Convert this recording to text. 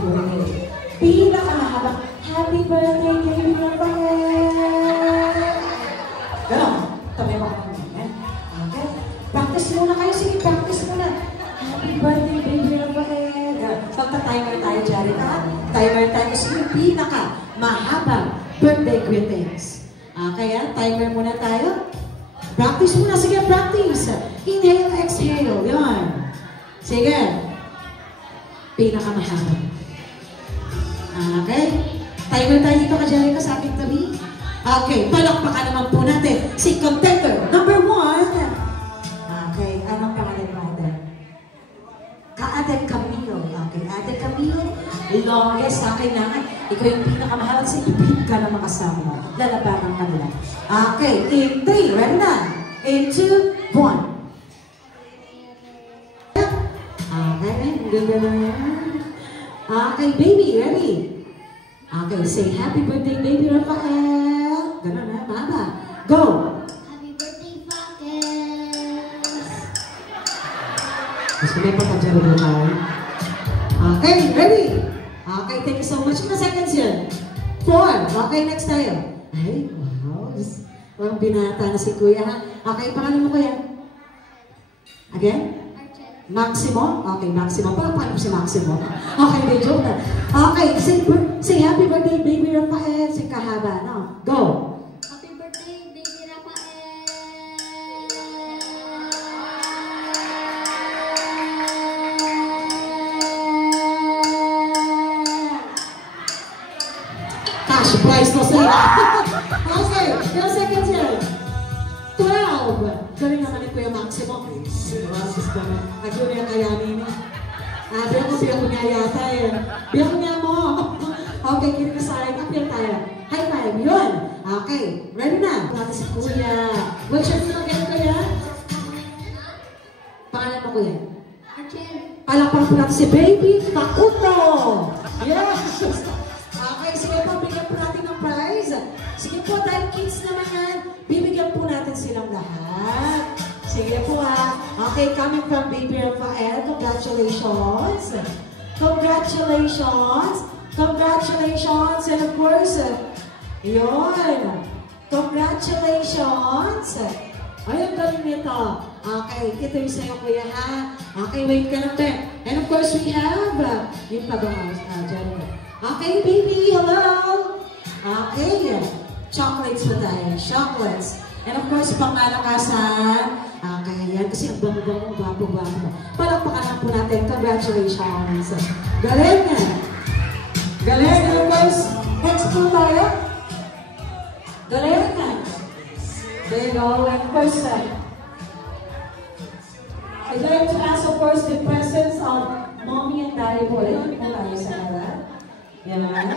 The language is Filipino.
happy birthday. Pinakamahabang happy birthday, baby Rafael. Ganon. Tabi mo ako naman. Okay? Practice muna kayo. Sige, practice muna. Happy birthday, baby Rafael. Pagka-timer tayo, Jerica. Timer tayo. Sige, pinakamahabang birthday greetings. Kaya, timer muna tayo. Practice muna. Sige, practice. Inhale, exhale. Yan. Sige. Pinakamahaba. Okay? Timer tayo dito ka, Jerica, sa aking tabi. Okay, palakpakan naman po natin si contender number 1. Okay, anong pangalan mo natin? Ate Camille. Okay, Ate Camille. Longest sa kailangan. Ikaw yung pinakamahal sa ipipit ka na makasama mo. Lalabanan ka nila. Okay, in 3, ready na? In 2, 1. Okay, baby, ready? Okay, say happy birthday, baby Rafael. Ganun na, mama. Go! Happy birthday, Fakes! Gusto niya pa ka-jaro tayo. Okay, ready? Okay, thank you so much. Ilang seconds yan? 4. Okay, next tayo. Ay, wow. Parang binata na si Kuya, ha? Okay, pangalan mo, Kuya? Again? Maximo? Okay, Maximo. Paano si Maximo? Okay, may joke na. Okay, say happy birthday, baby Rafael. Say kahaba, no? Go! Happy birthday, baby Rafael! Cash prize no sa'yo. Okay, ilang seconds yan? 12. Galing naman ni Kuya Maximo. Agyo na yung kayanin niya. Biyak ko niya yata eh. Biyak niya mo. Okay, kiri ka sa akin. Appeal tayo. High five. Yun. Okay, ready na. Natin si Kuya. What's your name again, Kuya? Pangalan mo, Kuya? Archel! Palakpan po natin si Baby Takuto. Yes! Okay, sige po, bigyan po natin ng prize. Sige po, dahil kids naman yan, bibigyan po natin silang lahat. Sige po ha. Okay, coming from Baby Rafael, congratulations. Congratulations. Congratulations. And of course, yun. Congratulations. Ay, ang galing nito. Okay, ito yung sa'yo, Kuya, ha? Okay, wait ka lang, Ben. And of course, we have yung pabangos. Okay, baby, hello. Okay, chocolates po tayo. Chocolates. And of course, pangalakasan. Okay, yan. Kasi ang bango-bango, bago-bago. Palakpakan lang po natin. Congratulations. Galing nga. Galing. And of course, next po tayo. Galing nga. There you go. And of course, I'd like to ask, of course, the presence of Mommy and Daddy po. Ayan po tayo sa kanila. Yan.